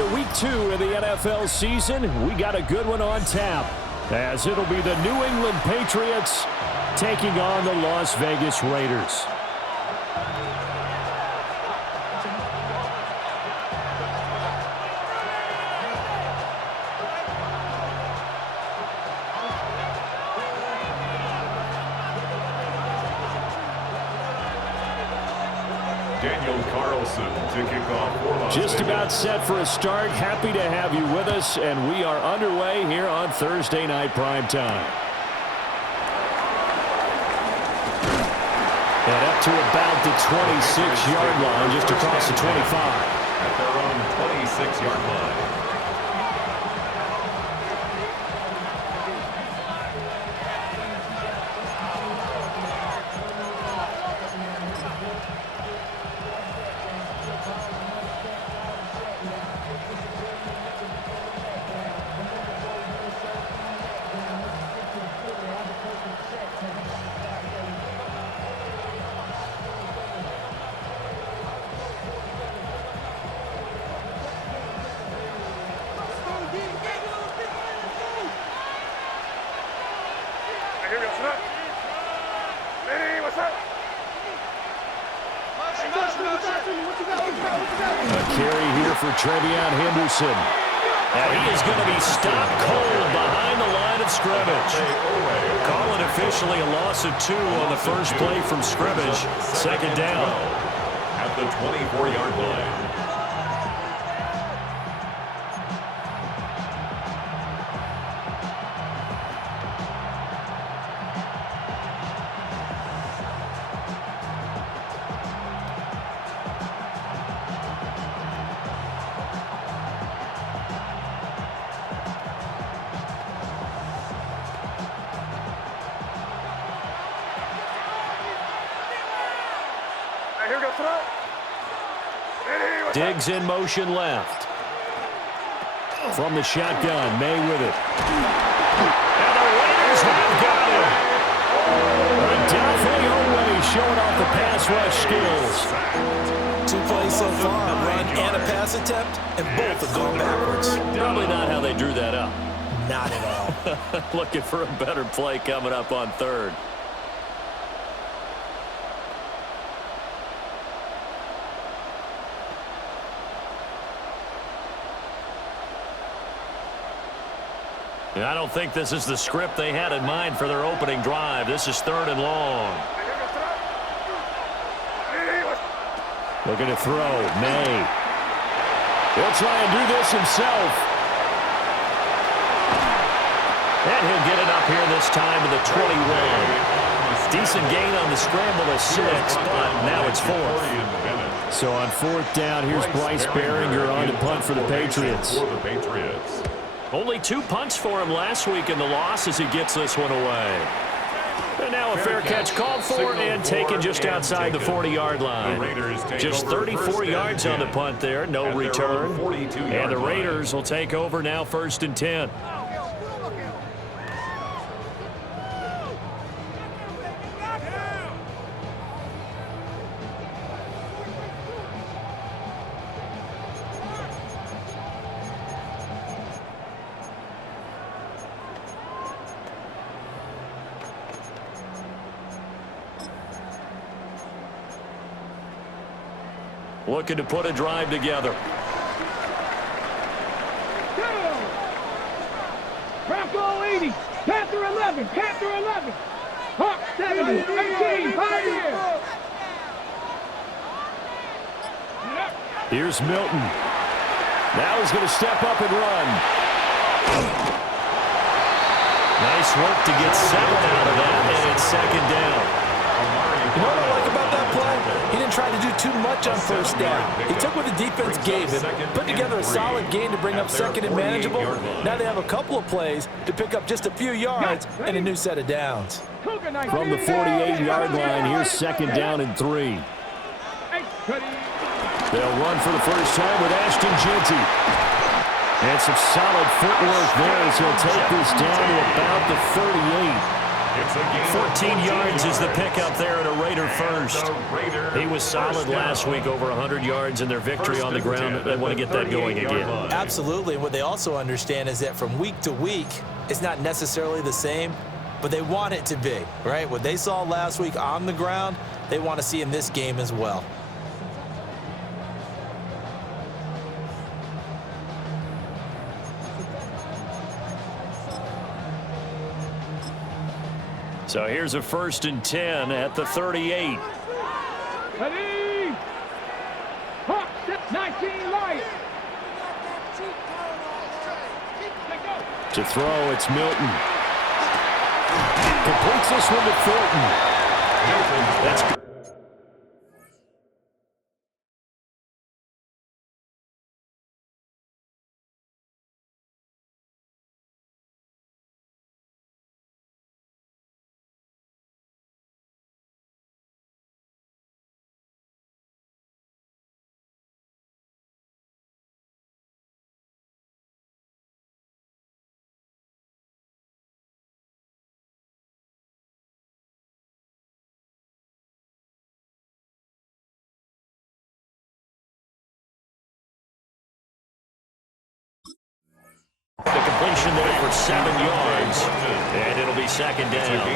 into week 2 of the NFL season. We got a good one on tap, as it'll be the New England Patriots taking on the Las Vegas Raiders. Just about set for a start. Happy to have you with us, and we are underway here on Thursday Night Prime Time. And up to about the 26-yard line, just across the 25. At their own 26-yard line. Trevion Henderson. And he is going to be stopped cold behind the line of scrimmage. Call it officially a loss of 2 on the first play from scrimmage. Second down. At the 24-yard line. Diggs in motion left. From the shotgun, May with it. And the Raiders have got him. Definitely already showing off the pass rush skills. 2 plays so far, a run and a pass attempt, and both have gone backwards. Probably not how they drew that up. Not at all. Looking for a better play coming up on third. I don't think this is the script they had in mind for their opening drive. This is 3rd and long. Looking to throw. May. He'll try and do this himself. And he'll get it up here this time to the 21. Decent gain on the scramble of 6, but now it's 4th. So on 4th down, here's Bryce Behringer on to punt for the Patriots. Only 2 punts for him last week in the loss as he gets this one away. And now a fair catch called for and taken just outside the 40-yard line. Just 34 yards on the punt there, no return. And the Raiders will take over now 1st and 10. Looking to put a drive together. Bronco 80, Panther 11, Panther 11, Hawk 70, 18, Pioneer. Here's Milton. Now he's going to step up and run. Nice work to get 7 out of that, and it's 2nd down. You know what I like about that play? He didn't try to do too much on 1st down. He took what the defense gave him, put together a solid game to bring up 2nd and manageable. Now they have a couple of plays to pick up just a few yards and a new set of downs. From the 48-yard line, here's 2nd down and 3. They'll run for the first time with Ashton Jeanty. And some solid footwork there as he'll take this down to about the 38. It's a gain 14 yards is the pickup there at a Raider first. He was solid last week, over 100 yards in their victory on the ground. They want to get that going again. Absolutely. And what they also understand is that from week to week, it's not necessarily the same, but they want it to be, right? What they saw last week on the ground, they want to see in this game as well. So here's a 1st and 10 at the 38. Ready. Hawks, 19 Lions. To throw, it's Milton. Completes this one to Thornton. That's good. The completion there for 7 yards, and it'll be 2nd down.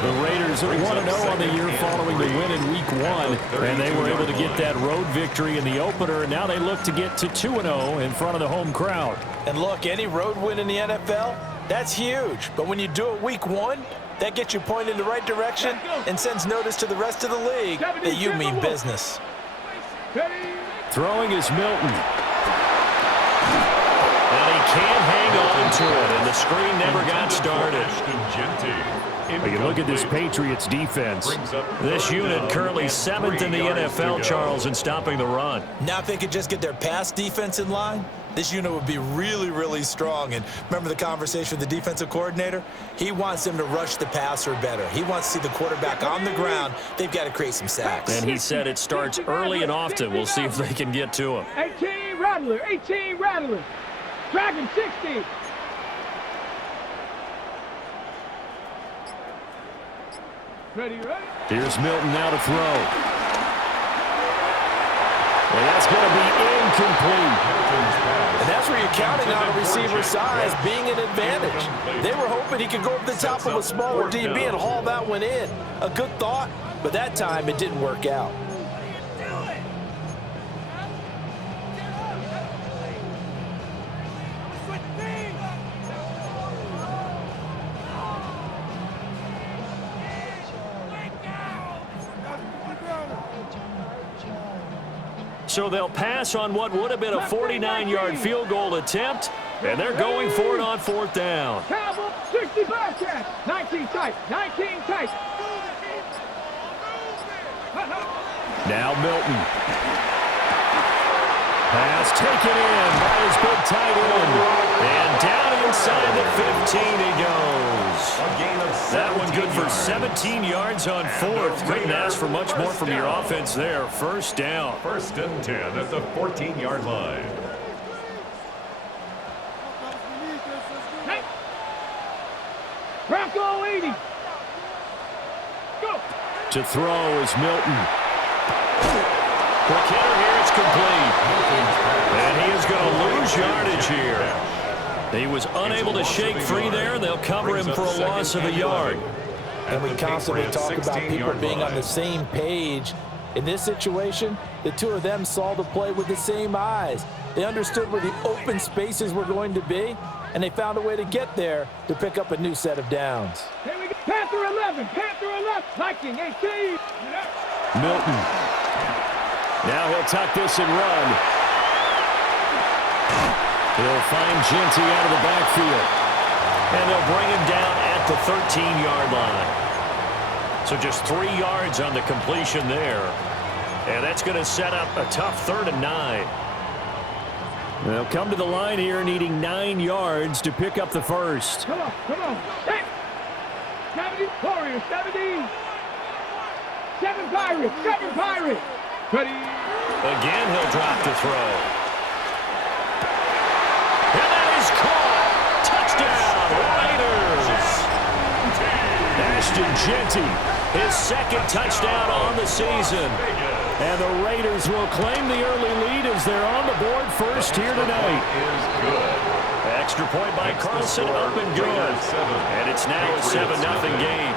The Raiders are 1-0 on the year following the win in Week 1, and they were able to get that road victory in the opener, and now they look to get to 2-0 in front of the home crowd. And look, any road win in the NFL, that's huge. But when you do it Week 1, that gets you pointed in the right direction and sends notice to the rest of the league that you mean business. Throwing is Milton. Can't hang on to it, and the screen never got started. You look at this Patriots defense. This unit currently 7th in the NFL, Charles, in stopping the run. Now if they could just get their pass defense in line, this unit would be really, really strong. And remember the conversation with the defensive coordinator? He wants them to rush the passer better. He wants to see the quarterback on the ground. They've got to create some sacks. And he said it starts early and often. We'll see if they can get to him. 18 Rattler, 18 Rattler. Dragon 60. Ready. Here's Milton now to throw. And that's going to be incomplete. And that's where you're counting on a receiver's size being an advantage. They were hoping he could go up the top of a smaller DB and haul that one in. A good thought, but that time it didn't work out. So they'll pass on what would have been a 49-yard field goal attempt, and they're going for it on 4th down. Cowboy, 65 catch, 19 tight, 19 tight. Now Milton. Pass taken in by his big tight end. And down inside the 15 he goes. That one good for 17 yards on 4th. Couldn't ask for much more from your offense there. 1st down. 1st and 10 at the 14-yard line. Bronco 80. Go. To throw is Milton. Quick hitter here, it's complete. And he is going to lose yardage here. He was unable to shake free there. They'll cover him for a loss of a yard. And we constantly talk about people being on the same page. In this situation, the two of them saw the play with the same eyes. They understood where the open spaces were going to be, and they found a way to get there to pick up a new set of downs. Here we go. Panther 11, Panther 11, Viking 18. Milton. Now he'll tuck this and run. He'll find Genty out of the backfield. And they'll bring him down at the 13-yard line. So just 3 yards on the completion there. And that's going to set up a tough 3rd and 9. They'll come to the line here needing 9 yards to pick up the first. Come on, come on. 70 Warriors, 70. 7 Pirates, 7 Pirates. Ready. Again, he'll drop to throw. And that is caught. Touchdown, Raiders. Austin Genty, his second touchdown on the season. And the Raiders will claim the early lead as they're on the board first here tonight. Extra point by Carlson, up and good. And it's now a 7-0 game.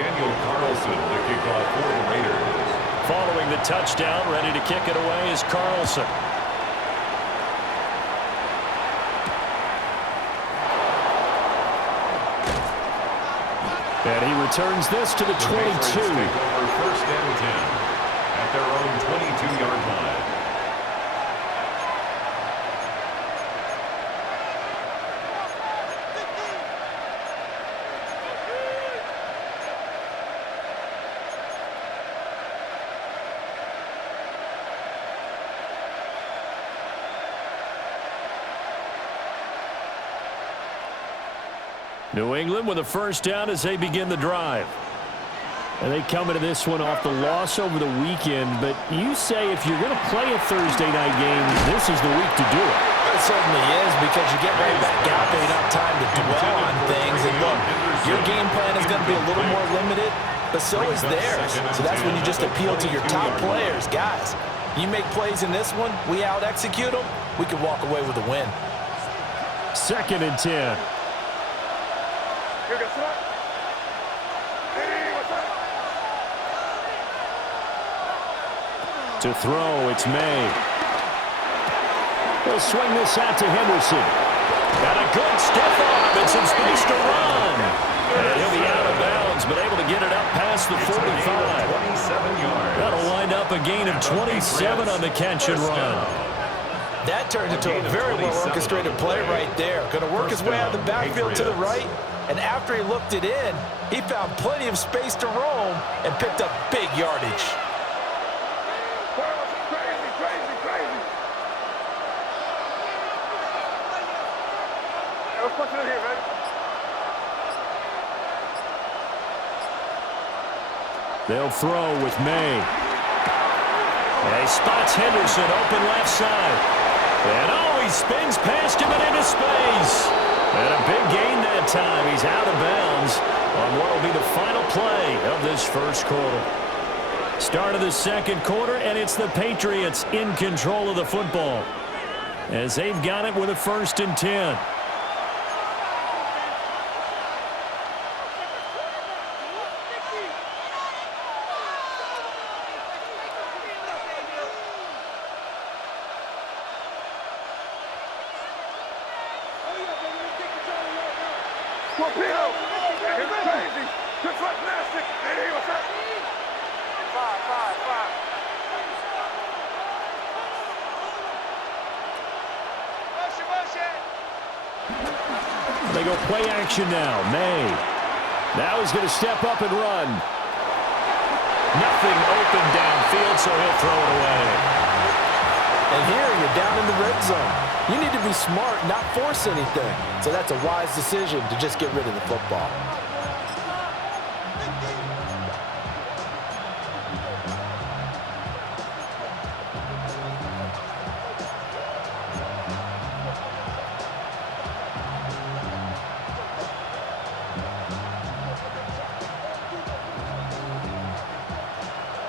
Daniel Carlson, the kickoff for the Raiders. Following the touchdown, ready to kick it away is Carlson. And he returns this to the 22. First and 10 at their own 22-yard line. New England with a first down as they begin the drive. And they come into this one off the loss over the weekend. But you say if you're going to play a Thursday night game, this is the week to do it. It certainly is, because you get right back out there. You don't have time to dwell on things. And look, your game plan is going to be a little more limited, but so is theirs. So that's when you just appeal to your top players. Guys, you make plays in this one, we out-execute them, we can walk away with a win. 2nd and 10. To throw, it's May. He'll swing this out to Henderson. Got a good stiff arm and some space to run. And he'll be out of bounds, but able to get it up past the 45. 27 yards. That'll wind up a gain of 27 on the catch and run. That turned into a very well-orchestrated play right there. Going to work his way out of the backfield to the right, and after he looked it in, he found plenty of space to roam and picked up big yardage. They'll throw with May. And he spots Henderson open left side. And oh, he spins past him and into space. And a big gain that time. He's out of bounds on what will be the final play of this first quarter. Start of the second quarter, and it's the Patriots in control of the football as they've got it with a 1st and 10. They go play action now. May. Now he's going to step up and run. Nothing open downfield, so he'll throw it away. And here you're down in the red zone. You need to be smart, not force anything. So that's a wise decision to just get rid of the football.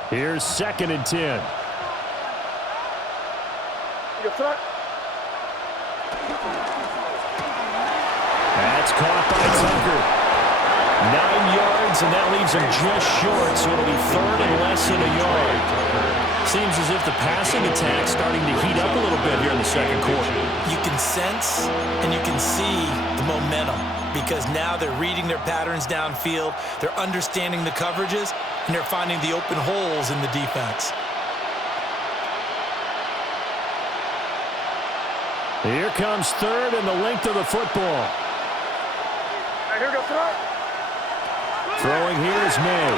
Here's 2nd and 10. That's caught by Tucker. 9 yards, and that leaves him just short, so it'll be 3rd and less than a yard. Seems as if the passing attack's starting to heat up a little bit here in the second quarter. You can sense and you can see the momentum, because now they're reading their patterns downfield, they're understanding the coverages, and they're finding the open holes in the defense. Here comes 3rd and the length of the football. Here goes throw. Throwing here is May.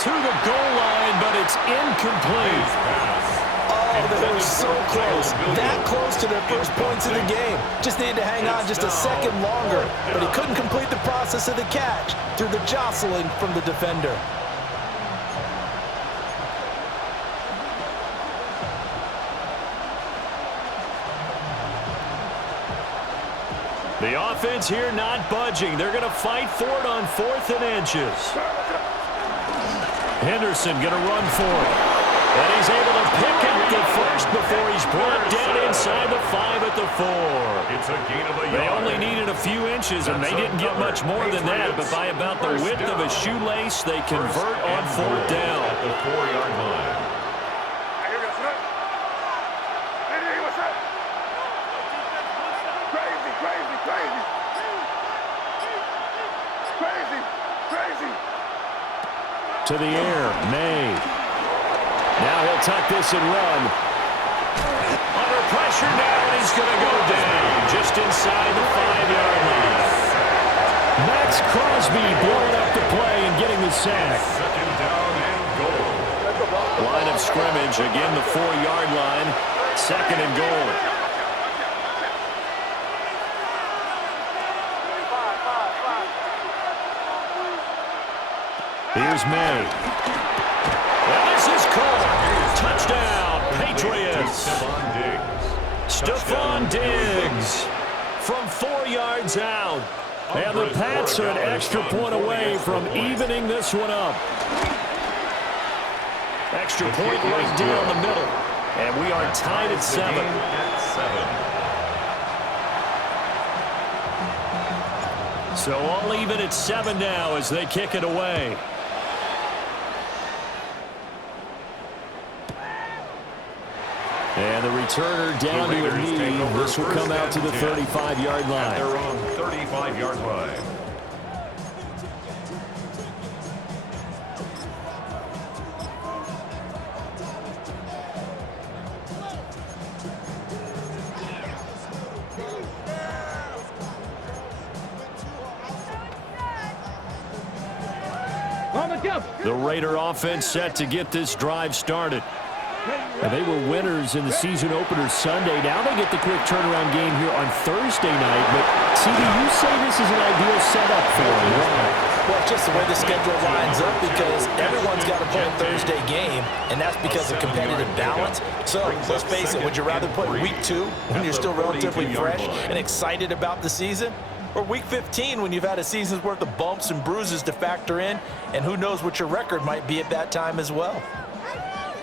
To the goal line, but it's incomplete. Oh, they were so close. That close to their first points of the game. Just needed to hang on just a second longer, but he couldn't complete the process of the catch through the jostling from the defender. The offense here not budging. They're going to fight for it on 4th and inches. Henderson going to run for it. And he's able to pick up the first before he's brought down inside the 5 at the 4. It's a gain of a yard. They only needed a few inches, and they didn't get much more than that. But by about the width of a shoelace, they convert on 4th down. At the 4-yard line. To the air, May. Now he'll tuck this and run. Under pressure now, and he's going to go down just inside the 5-yard line. Max Crosby blowing up the play and getting the sack. 2nd down and goal. Line of scrimmage, again the 4-yard line. 2nd and goal. Here's May. And this is caught. Touchdown, Patriots. Stephon Diggs from 4 yards out. And the Pats are an extra point away from evening this one up. Extra point right down the middle. And we are tied at 7. So all even at 7 now as they kick it away. And the returner down to a knee. This will come out to the 35-yard line. At their own 35-yard line. The Raider offense set to get this drive started. And they were winners in the season opener Sunday. Now they get the quick turnaround game here on Thursday night. But, CD, you say this is an ideal setup for them. Why? Well, it's just the way the schedule lines up because everyone's got to play a Thursday game, and that's because of competitive balance. So, let's face it, would you rather play Week 2 when you're still relatively fresh and excited about the season? Or Week 15 when you've had a season's worth of bumps and bruises to factor in, and who knows what your record might be at that time as well.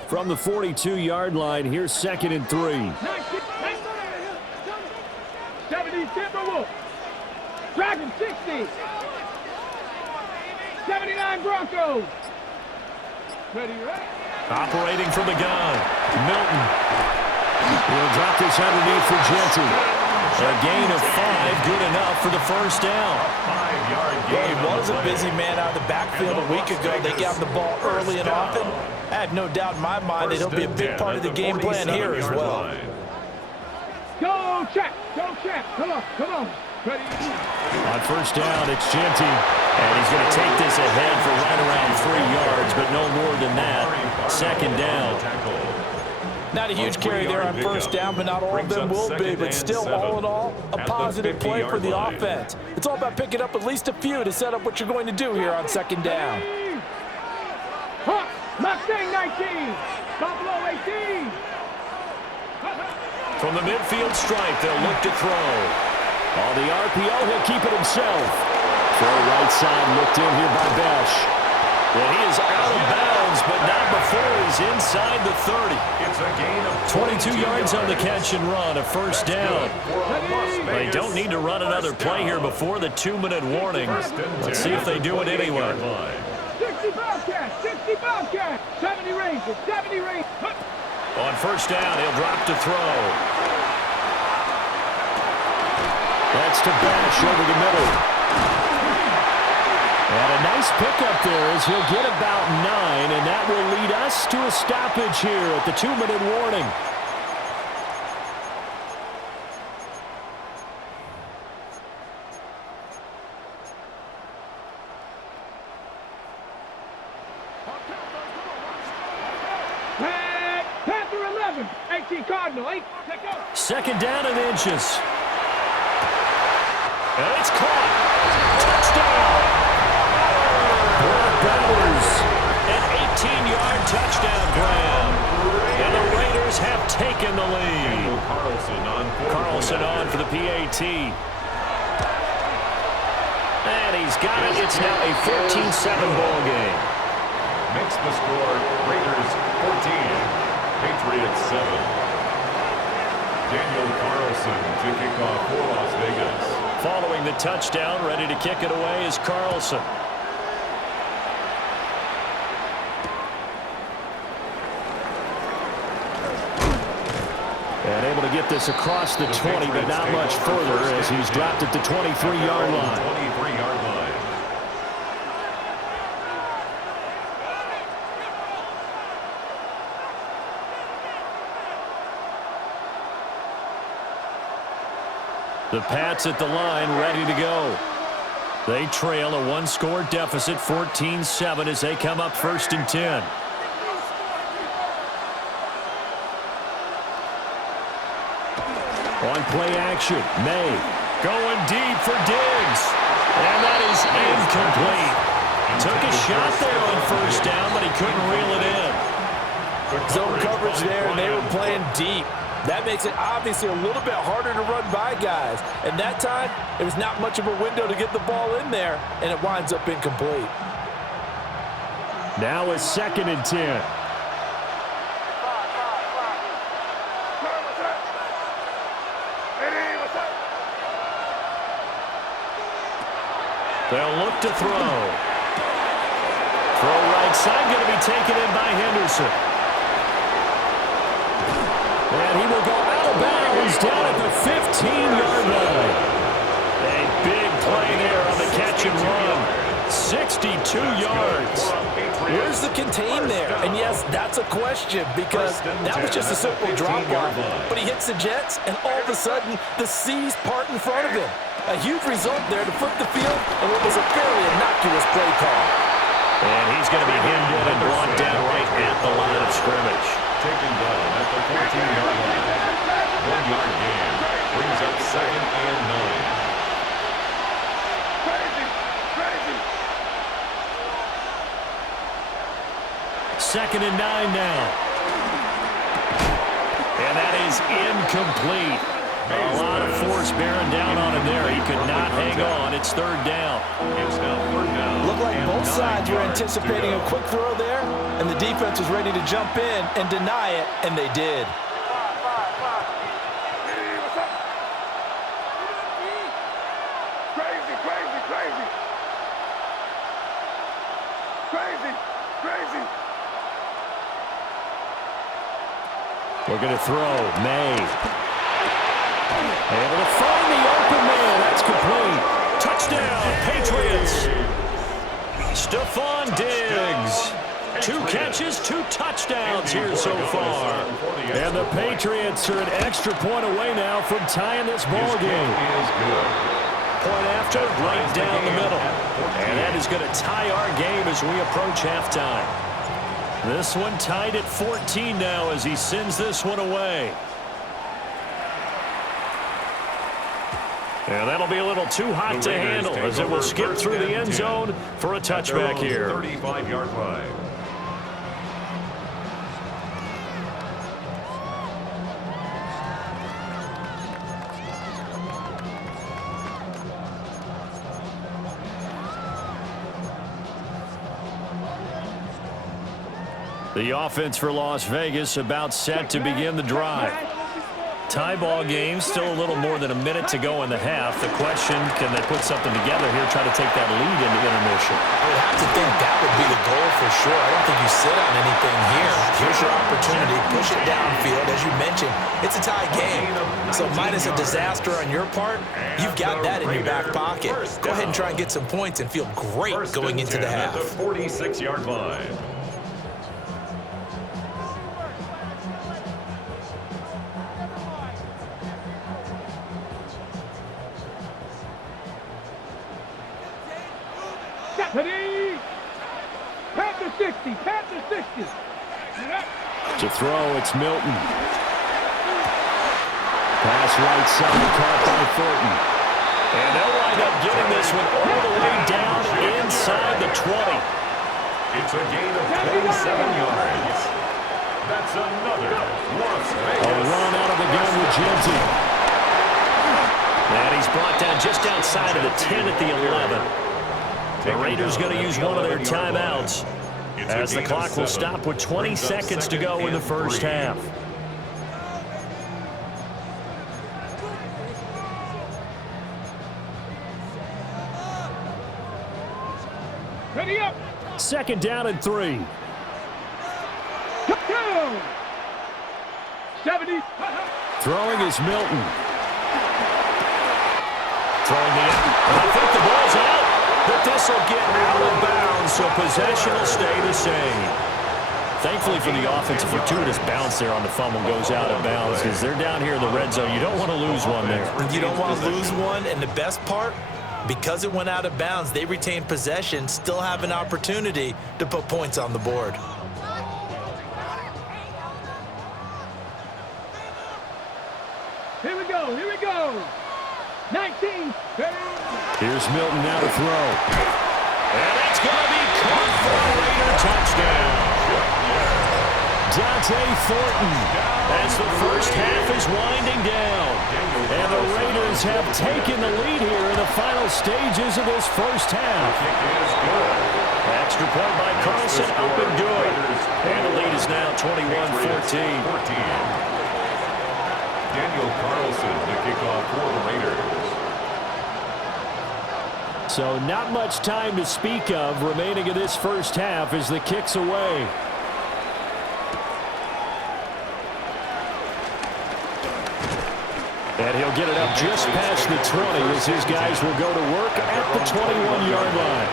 From the 42-yard line, here's 2nd and 3. 70 Timberwolves. Dragon 60. 79 Broncos. Ready, right? Operating from the gun. Milton. He'll drop this underneath for Genty. A gain of 5, good enough for the first down. 5-yard gain. Well, he was a busy man out of the backfield a week ago. They got him the ball early and often. I have no doubt in my mind that he'll be a big part of the game plan here as well. Go check. Go check. Come on. Come on. Ready? On first down, it's Genty. And he's going to take this ahead for right around 3 yards, but no more than that. 2nd down. Not a huge carry there on first down, but not all of them will be. But still, all in all, a positive play for the offense. It's all about picking up at least a few to set up what you're going to do here on 2nd down. Hawks, Mustang 19. Buffalo 18. From the midfield stripe, they'll look to throw. On the RPO, he'll keep it himself. Throw right side looked in here by Besh. Well, he is out of bounds, but not before he's inside the 30. It's a gain of 22 yards on the catch and run, a first down. They don't need to run another play here before the 2-minute warning. Let's see if they do it anyway. 60 Bobcats, 60 Bobcats, 70 Rangers, 70 Rangers. On first down, he'll drop to throw. That's to Bash over the middle. And a nice pickup there as he'll get about 9, and that will lead us to a stoppage here at the 2-minute warning. Panther 11, 18 Cardinal, 8, take go. 2nd down and inches. And it's caught. Touchdown. Bowers, an 18-yard touchdown grab. And the Raiders have taken the lead. Carlson on for the PAT. He's got it. It's now a 14-7 ball game. Makes the score Raiders 14, Patriots 7. Daniel Carlson to kick off for Las Vegas. Following the touchdown, ready to kick it away is Carlson. And able to get this across the 20, but not much further as he's dropped at the 23-yard line. 23-yard line. The Pats at the line, ready to go. They trail a one-score deficit, 14-7, as they come up 1st and 10. On play action, May going deep for Diggs. And that is incomplete. Took a shot there on 1st down, but he couldn't reel it in. Zone coverage there, and they were playing deep. That makes it obviously a little bit harder to run by guys. And that time, it was not much of a window to get the ball in there, and it winds up incomplete. Now it's 2nd and 10. They'll look to throw. Throw right side, going to be taken in by Henderson. And he will go out of bounds down at the 15-yard line. A big play there on the catch and run. 62 yards. Where's the contain there? And yes, that's a question because that was just a simple drop off. But he hits the Jets, and all of a sudden, the seas part in front of him. A huge result there to flip the field, and what was a fairly innocuous play call. And he's going to be hemmed in and brought down right at the line of scrimmage. Taken down at the 14-yard line. 1-yard gain. Brings up 2nd and 9. Second and 9 now. And that is incomplete. A lot of force bearing down on him there. He could not hang on. It's 3rd down. It's now 3rd down. Looked like both sides were anticipating a quick throw there, and the defense was ready to jump in and deny it, and they did. Looking to throw. May. Able to find the open man. That's complete. Touchdown, Patriots. Stephon Diggs. 2 catches, 2 touchdowns here so far. And the Patriots are an extra point away now from tying this ball game. Point after, right down the middle. And that is going to tie our game as we approach halftime. This one tied at 14 now as he sends this one away. And that'll be a little too hot to handle as it will skip through the end zone for a touchback here. 35-yard line. The offense for Las Vegas about set to begin the drive. Tie ball game, still a little more than a minute to go in the half. The question, can they put something together here, try to take that lead into intermission? I would have to think that would be the goal for sure. I don't think you sit on anything here. Here's your opportunity. Push it downfield. As you mentioned, it's a tie game. So minus a disaster on your part, you've got that in your back pocket. Go ahead and try and get some points and feel great going into the half. 46-yard line. Panther 60, Panther 60. To throw, it's Milton. Pass right side, caught by Thornton. And they'll wind up getting this one all the way down inside the 20. It's a gain of 27 yards. That's another Las Vegas. A run out of the gun with Jensen. And he's brought down just outside of the 10 at the 11. The Raiders going to use one of their timeouts as the clock will stop with 20 seconds to go in the first half. Ready up. Second down and 3. Touchdown. 70. Throwing is Milton. Throwing the end. I think the ball's out, but this will get out of bounds, so possession will stay the same. Thankfully for the offense, a fortuitous bounce there on the fumble goes out of bounds because they're down here in the red zone. You don't want to lose one there. You don't want to lose one, and the best part, because it went out of bounds, they retain possession, still have an opportunity to put points on the board. Here we go. Here we go. 19. Here's Milton now to throw. And it's going to be caught for a Raider touchdown. Dante Thornton as the first half is winding down. And the Raiders have taken the lead here in the final stages of this first half. Extra point by Carlson, up and good. And the lead is now 21-14. Daniel Carlson to kick off for the Raiders. So not much time to speak of remaining in this first half as the kick's away. And he'll get it up just past the 20 as his guys will go to work at the 21-yard line.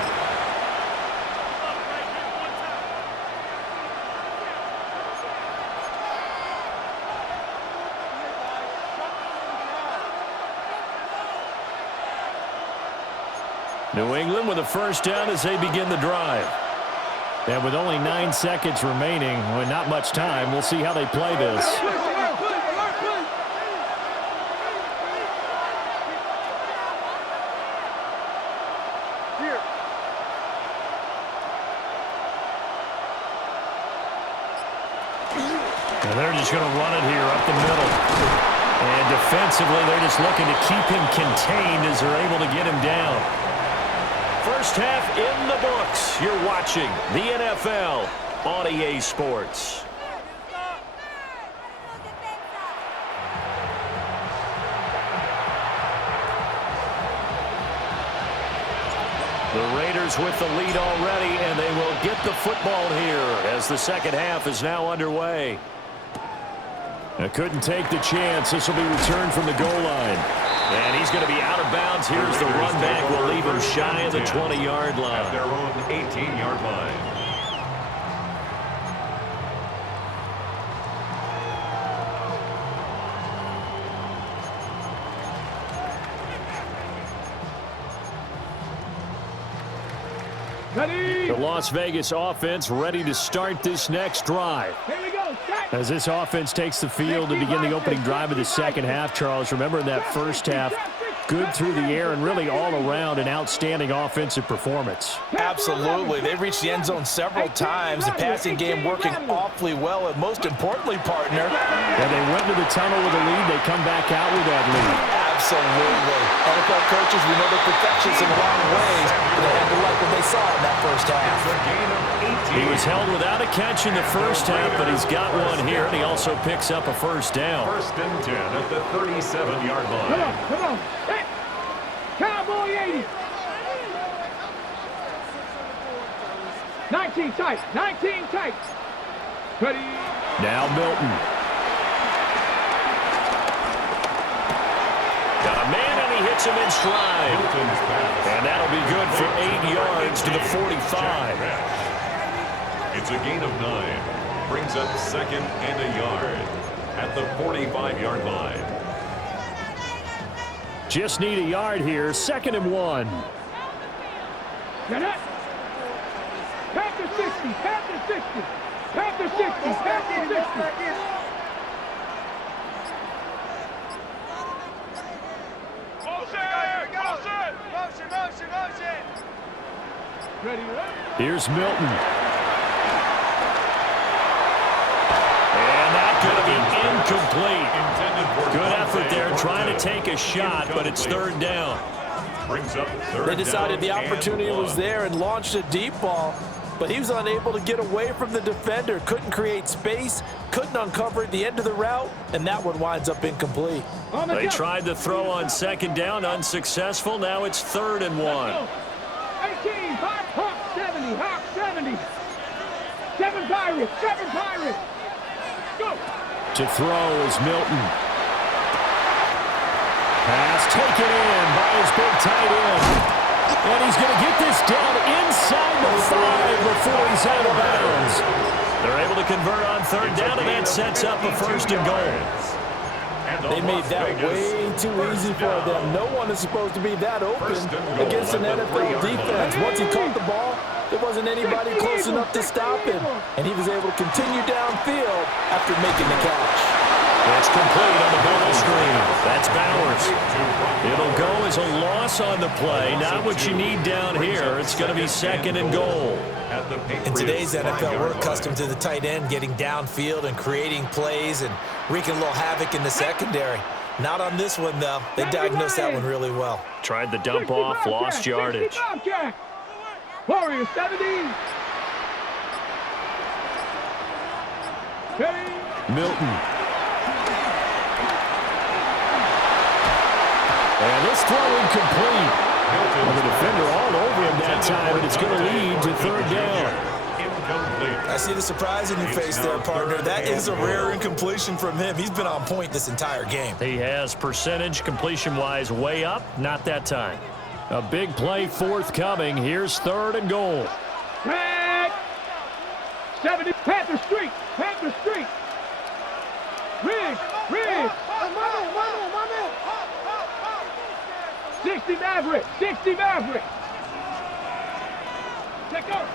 New England with a first down as they begin the drive. And with only 9 seconds remaining, with not much time, we'll see how they play this. And they're just going to run it here up the middle. And defensively, they're just looking to keep him contained as they're able to get him down. First half in the books. You're watching the NFL on EA Sports. The Raiders with the lead already, and they will get the football here as the second half is now underway. Couldn't take the chance. This will be returned from the goal line. And he's going to be out of bounds. Here's the run back. Will leave him shy of the 20-yard line. At their own 18-yard line. The Las Vegas offense ready to start this next drive. Here we go. As this offense takes the field to begin the opening drive of the second half, Charles, remember in that first half, good through the air and really all around an outstanding offensive performance. Absolutely. They've reached the end zone several times. The passing game working awfully well, and most importantly, partner. And they went to the tunnel with a lead. They come back out with that lead. Absolutely. NFL coaches, we know they're perfectionists in a lot of ways, but they had to like what they saw in that first half. He was held without a catch in the first half, but he's got one here, and he also picks up a first down. First and 10 at the 37-yard line. Come on, come on. Hey. Cowboy 80. 19 tight, 19 tight. Ready. Now Milton. Got a man, and he hits him in stride. And that'll be good for 8 yards to the 45. It's a gain of 9. Brings up second and a yard at the 45-yard line. Just need a yard here. 2nd and 1. Get it. Panther 60, Panther 60. Panther 60, Panther 60. Ready, ready. Here's Milton. And that's going to be incomplete. Good effort there trying to take a shot, but it's 3rd down. Brings up third They decided the down opportunity and was 1. there and launched a deep ball, but he was unable to get away from the defender, couldn't create space, couldn't uncover at the end of the route, and that one winds up incomplete. They tried to throw on second down, unsuccessful. Now it's 3rd and 1. 18, Hawk 70, Hawk 70. 7 Pirates, 7 Pirates. Go. To throw is Milton. Pass taken in by his big tight end. And he's going to get this down inside the 5 before he's out of bounds. They're able to convert on 3rd down, and that sets up a 1st and goal. They made that way too easy for them. No one is supposed to be that open against an NFL defense. Once he caught the ball, there wasn't anybody close enough to stop him, and he was able to continue downfield after making the catch. It's complete on the bubble screen. That's Bowers. It'll go as a loss on the play. Not what you need down here. It's going to be 2nd and goal. In today's NFL, we're accustomed to the tight end getting downfield and creating plays and wreaking a little havoc in the secondary. Not on this one, though. They diagnosed that one really well. Tried the dump off, lost yardage. Warriors 70. Milton. And this throw incomplete. And the defender all over him that time, and it's going to lead to 3rd down. I see the surprise in your face there, partner. That is a rare incompletion from him. He's been on point this entire game. He has percentage completion-wise way up, not that time. A big play forthcoming. Here's 3rd and goal. Tag. 70. Panther Street. Panther Street. Riggs. 60 Maverick. 60 Maverick. Take off.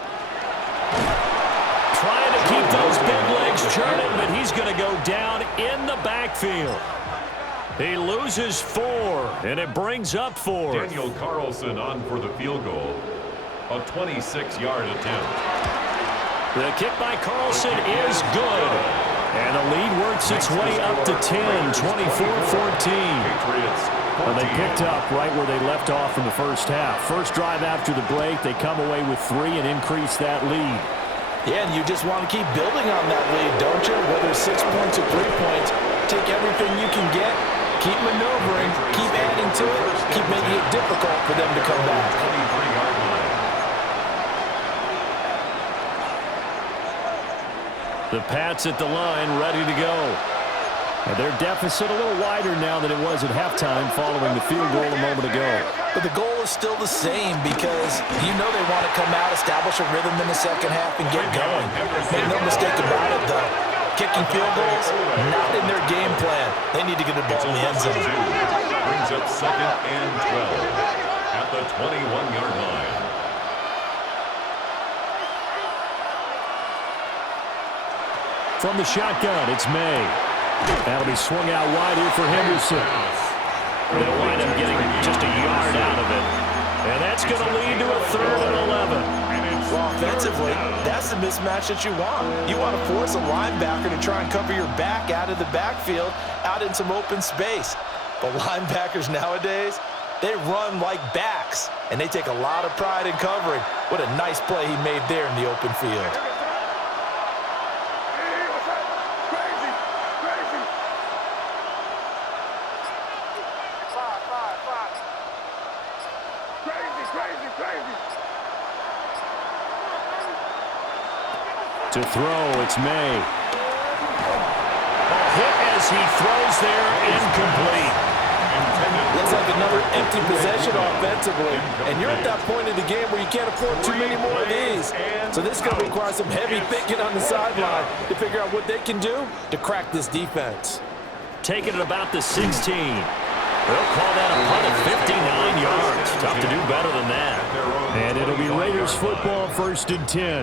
Trying to keep those big legs churning, but he's going to go down in the backfield. He loses 4, and it brings up 4. Daniel Carlson on for the field goal. A 26-yard attempt. The kick by Carlson is good. And the lead works its way up to 10, 24-14. Well, they picked up right where they left off in the first half. First drive after the break, they come away with 3 and increase that lead. Yeah, and you just want to keep building on that lead, don't you? Whether it's 6 points or 3 points, take everything you can get, keep maneuvering, keep adding to it, keep making it difficult for them to come back. 23-yard line. The Pats at the line, ready to go. And their deficit a little wider now than it was at halftime following the field goal a moment ago. But the goal is still the same because you know they want to come out, establish a rhythm in the second half, and get going. Make no mistake about it, though. Kicking field goals, not in their game plan. They need to get the ball in the end zone. Brings up 2nd and 12 at the 21-yard line. From the shotgun, it's May. That'll be swung out wide here for Henderson. They'll wind up getting just a yard out of it. And that's going to lead to a 3rd and 11. Well, offensively, that's the mismatch that you want. You want to force a linebacker to try and cover your back out of the backfield, out in some open space. But linebackers nowadays, they run like backs, and they take a lot of pride in covering. What a nice play he made there in the open field. To throw, it's May. A hit as he throws there, incomplete. Looks like another empty possession offensively. And you're at that point in the game where you can't afford too many more of these. So this is going to require some heavy thinking on the sideline to figure out what they can do to crack this defense. Taking it about the 16. They'll call that a punt of 59 yards. Tough to do better than that. And it'll be Raiders football, 1st and 10.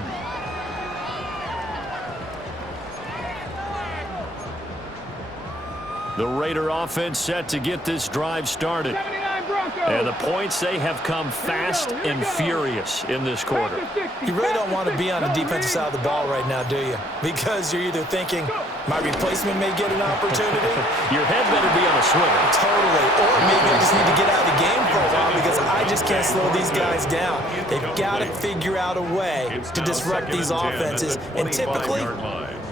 The Raider offense set to get this drive started. And the points, they have come fast and furious in this quarter. You really don't want to be on the defensive side of the ball right now, do you? Because you're either thinking, my replacement may get an opportunity. Your head better be on a swivel. Totally. Or maybe I just need to get out of the game for a while because I just can't slow these guys down. They've got to figure out a way to disrupt these offenses. And typically,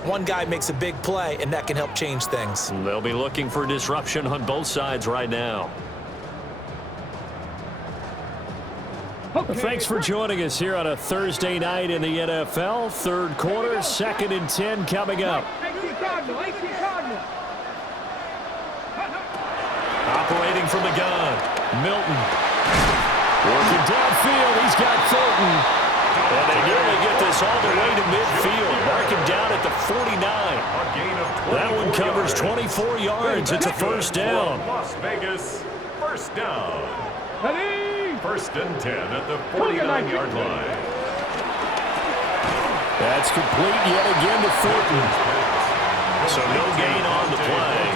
one guy makes a big play, and that can help change things. They'll be looking for disruption on both sides right now. Thanks for joining us here on a Thursday night in the NFL. Third quarter, 2nd and 10 coming up. Operating from the gun, Milton. Working downfield, he's got Fulton. And they nearly get this all the way to midfield, marking down at the 49. That one covers 24 yards. It's a first down. Las Vegas, first down. First and 10 at the 49-yard line. That's complete yet again to Fulton. So no gain on the play.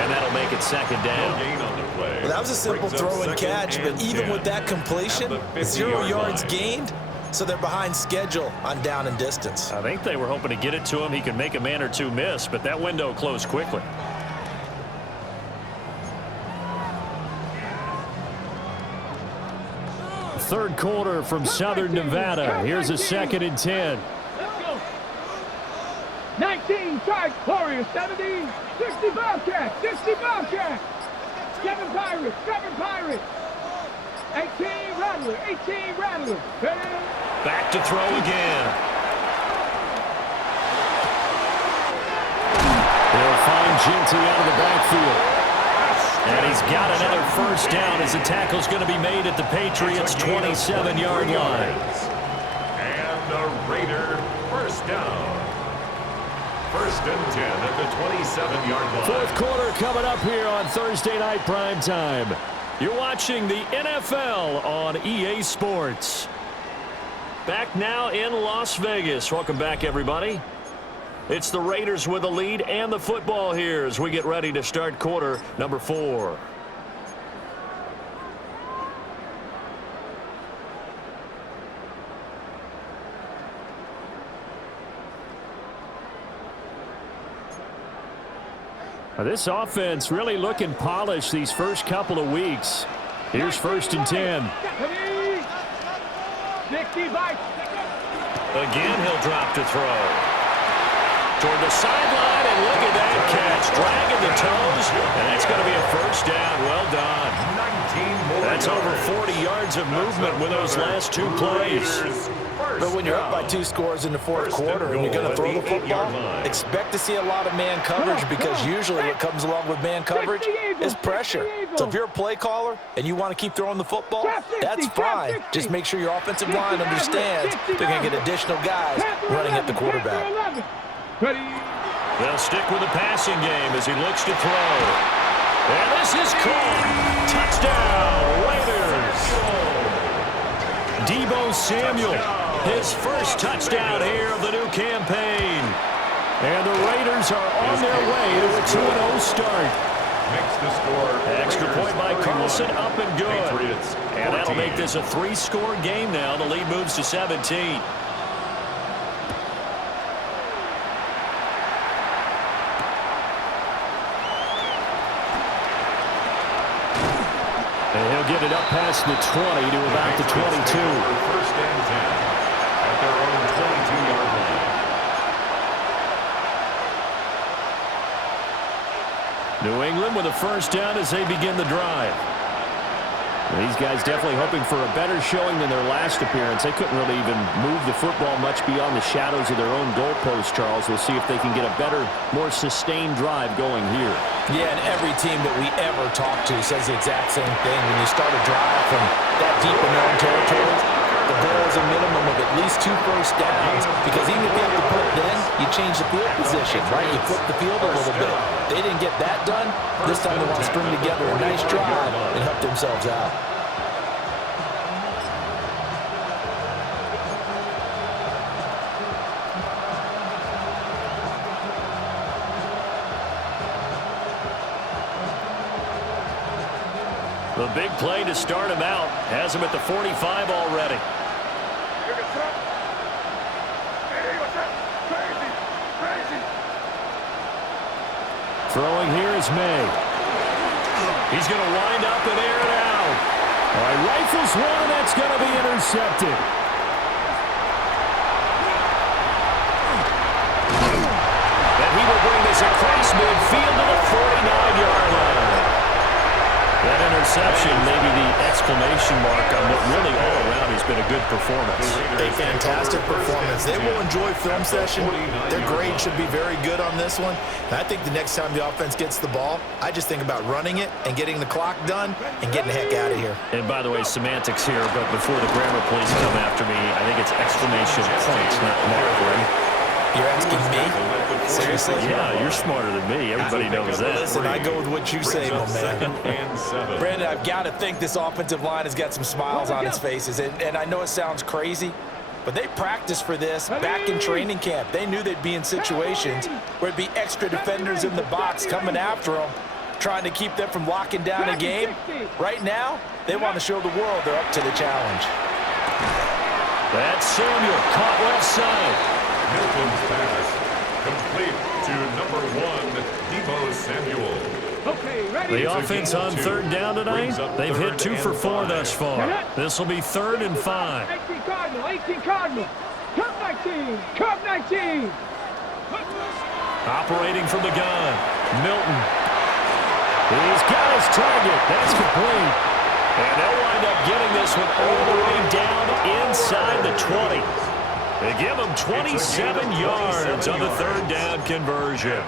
And that'll make it second down. Well, that was a simple throw and catch, but even with that completion, 0 yards gained, so they're behind schedule on down and distance. I think they were hoping to get it to him. He could make a man or two miss, but that window closed quickly. Third quarter from Southern Nevada. Here's a 2nd and 10. 19, charge, Warriors, 70, 60 Bobcats, 60 Bobcats, 7 Pirates, 7 Pirates, 18 Rattlers, 18 Rattlers. Back to throw again. They'll find Ginty out of the backfield. And he's got another first down as the tackle's going to be made at the Patriots' 27-yard line. And the Raider first down. First and 10 at the 27-yard line. Fourth quarter coming up here on Thursday Night Primetime. You're watching the NFL on EA Sports. Back now in Las Vegas. Welcome back, everybody. It's the Raiders with the lead and the football here as we get ready to start quarter number 4. Now this offense really looking polished these first couple of weeks. Here's first and 10. Again, he'll drop to throw. Toward the sideline, and look at that catch. Dragging the toes, and that's going to be a first down. Well done. 19 more That's over 40 yards of movement with those last 2 plays. But when you're up by 2 scores in the fourth quarter and you're going to throw the football, expect to see a lot of man coverage, because usually what comes along with man coverage is pressure. So if you're a play caller and you want to keep throwing the football, that's fine. Just make sure your offensive line understands they're going to get additional guys running at the quarterback. They'll stick with the passing game as he looks to throw. And this is caught. Touchdown, Raiders. Deebo Samuel, his first touchdown here of the new campaign. And the Raiders are on their way to a 2-0 start. Makes the score. Extra point by Carlson, up and good. Patriots, and that'll make this a 3-score game now. The lead moves to 17. And he'll get it up past the 20 to about the 22. First and 10 at their own 22-yard line. New England with a first down as they begin the drive. These guys definitely hoping for a better showing than their last appearance. They couldn't really even move the football much beyond the shadows of their own goalpost, Charles. We'll see if they can get a better, more sustained drive going here. Yeah, and every team that we ever talk to says the exact same thing. When you start a drive from that deep in their own territory, the goal is a minimum of at least 2 first downs, because even if you have to punt then, you change the field position, right? You flip the field a little bit. They didn't get that done. This time they want to string together a nice drive and help themselves out. The big play to start him out has him at the 45 already. Throwing here is May. He's going to wind up and air it out. All right, rifles one, and that's going to be intercepted. And he will bring this across midfield to the 49-yard line. That interception may be the exclamation mark on what really all around has been a good performance. A fantastic performance. They will enjoy film session. Their grade should be very good on this one. And I think the next time the offense gets the ball, I just think about running it and getting the clock done and getting the heck out of here. And by the way, semantics here, but before the grammar police come after me, I think it's exclamation points, not mark, right? You're asking me? Seriously? Yeah, you're smarter than me. Everybody knows that. Listen, I go with what you say, my man. Brandon, I've got to think this offensive line has got some smiles on its faces. And I know it sounds crazy, but they practiced for this back in training camp. They knew they'd be in situations where it'd be extra defenders in the box coming after them, trying to keep them from locking down a game. Right now, they want to show the world they're up to the challenge. That's Samuel, caught left side. Milton's pass complete to number 1, Deebo Samuel. Okay, ready? The offense on third down tonight, they've hit 2 for 4 thus far. This will be 3rd and 5. 18 Cardinal, 18 Cardinal. Curve 19, curve 19. Operating from the gun, Milton. He's got his target. That's complete. And they'll wind up getting this one all the way down inside the 20. They give him 27 yards on the 3rd down conversion.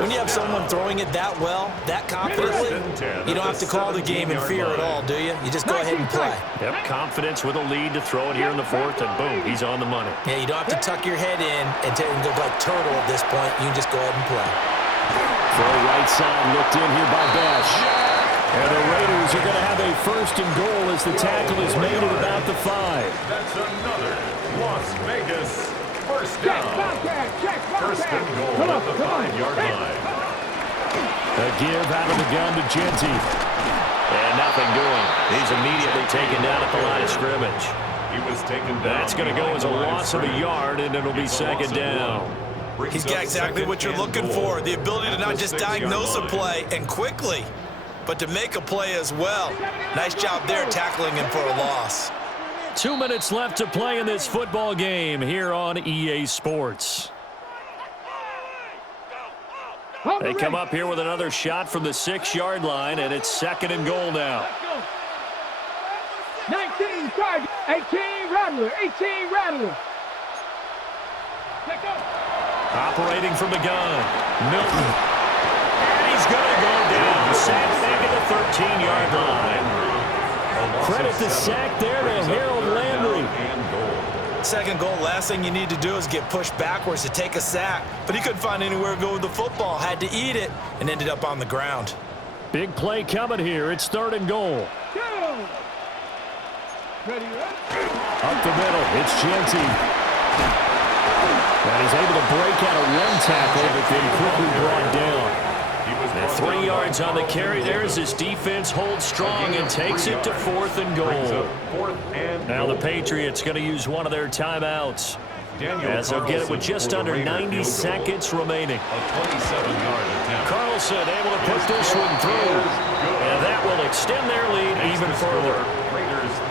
When you have someone throwing it that well, that confidently, you don't have to call the game in fear at all, do you? You just go ahead and play. Yep, confidence with a lead to throw it here in the 4th, and boom, he's on the money. Yeah, you don't have to tuck your head in and go like turtle at this point. You can just go ahead and play. Throw right side looked in here by Bash. And the Raiders are going to have a 1st and goal as the tackle is made at about the 5. That's another Las Vegas first down. First and goal at the 5-yard line. A give out of the gun to Genty. And nothing doing. He's immediately taken down at the line of scrimmage. He was taken down. That's going to go as a loss of a yard, and it'll be 2nd down. He's got exactly what you're looking for, the ability to not just diagnose a play and quickly, but to make a play as well. Nice job there tackling him for a loss. 2 minutes left to play in this football game here on EA Sports. They come up here with another shot from the 6-yard line, and it's 2nd and goal now. 19 Charger, 18 Rattler, 18 Rattler. Operating from the gun, Milton. And he's going to go down. Sack back at the 13-yard line. Credit the sack there to Harold Landry. 2nd goal, last thing you need to do is get pushed backwards to take a sack. But he couldn't find anywhere to go with the football. Had to eat it and ended up on the ground. Big play coming here. It's 3rd and goal. Ready, Up the middle, it's Genty. And he's able to break out a run tackle, but then quickly brought down. Now 3 yards on the carry there as his defense holds strong and takes it to 4th and goal. Now the Patriots going to use one of their timeouts, as they'll get it with just under 90 seconds remaining. Carlson able to put this one through, and that will extend their lead even further.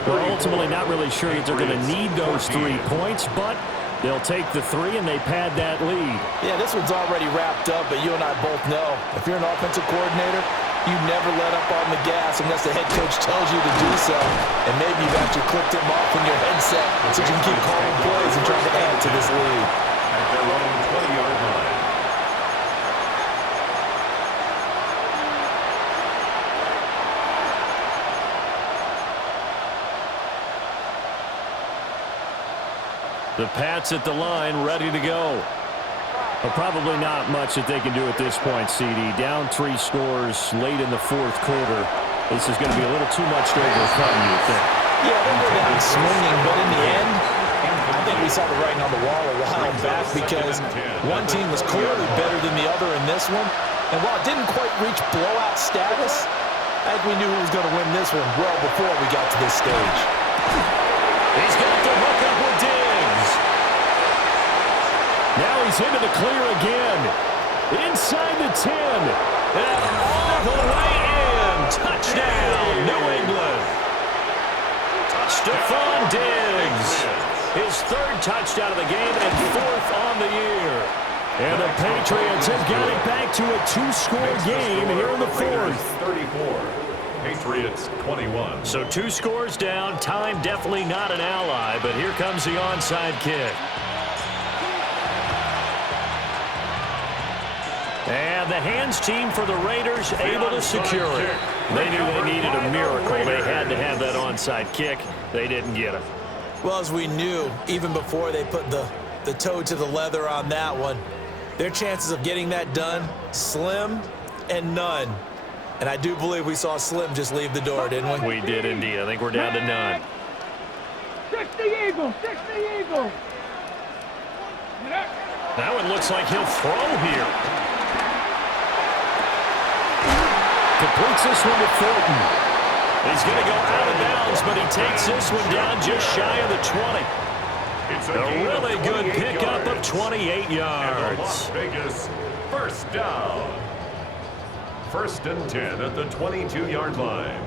We're ultimately not really sure if they're going to need those 3 points, but they'll take the 3 and they pad that lead. Yeah, this one's already wrapped up, but you and I both know if you're an offensive coordinator, you never let up on the gas unless the head coach tells you to do so. And maybe you've actually clicked him off in your headset so you can keep calling plays and trying to add to this lead. At their own 20-yard line. The Pats at the line, ready to go. But probably not much that they can do at this point, CD. Down 3 scores late in the 4th quarter. This is going to be a little too much to overcome, you think? Yeah, they'll go down swinging, but in the end, I think we saw the writing on the wall a while back because one team was clearly better than the other in this one. And while it didn't quite reach blowout status, I think we knew who was going to win this one well before we got to this stage. He's got the hook up with Diggs. Now he's into the clear again. Inside the 10. And all the way in. Touchdown, New England. third touchdown of the game and fourth on the year. And the Patriots have got it back to a two-score game here in the fourth. 34, Patriots 21. So 2 scores down. Time definitely not an ally, but here comes the onside kick. And the hands team for the Raiders able to secure it. They knew they needed a miracle. They had to have that onside kick. They didn't get it. Well, as we knew, even before they put the toe to the leather on that one, their chances of getting that done, slim and none. And I do believe we saw Slim just leave the door, didn't we? We did indeed. I think we're down to none. 60 Eagles, 60 Eagles. Now it looks like he'll throw here. Completes this one to Fulton. He's going to go out of bounds, but he takes this one down just shy of the 20. It's A really good pickup of 28 yards. And the Las Vegas first down. 1st and 10 at the 22-yard line.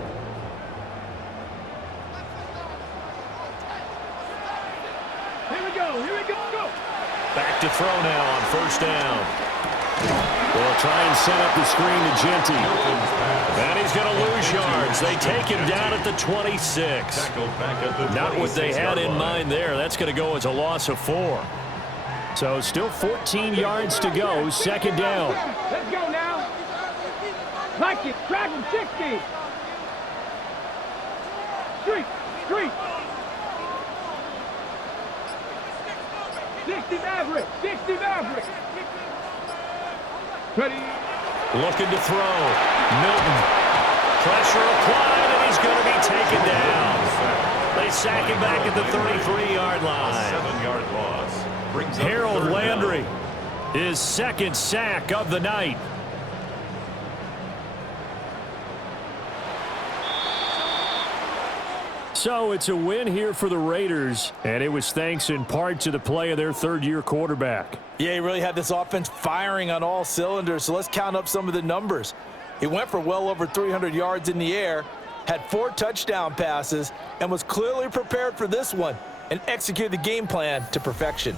Here we go, go. Back to throw now on 1st down. They'll try and set up the screen to Genty. And he's going to lose yards. They take him down at the 26. Not what they had in mind there. That's going to go as a loss of 4. So still 14 yards to go. 2nd down. Let's go now. Like it. Drag him 60. Street. 60 Maverick. 60 Maverick. Ready. Looking to throw. Milton. Pressure applied, and he's going to be taken down. They sack him back at the 33-yard line. 7-yard loss. Brings up Harold 3rd Landry, down. his 2nd sack of the night. So it's a win here for the Raiders, and it was thanks in part to the play of their 3rd-year quarterback. Yeah, he really had this offense firing on all cylinders, so let's count up some of the numbers. He went for well over 300 yards in the air, had 4 touchdown passes, and was clearly prepared for this one and executed the game plan to perfection.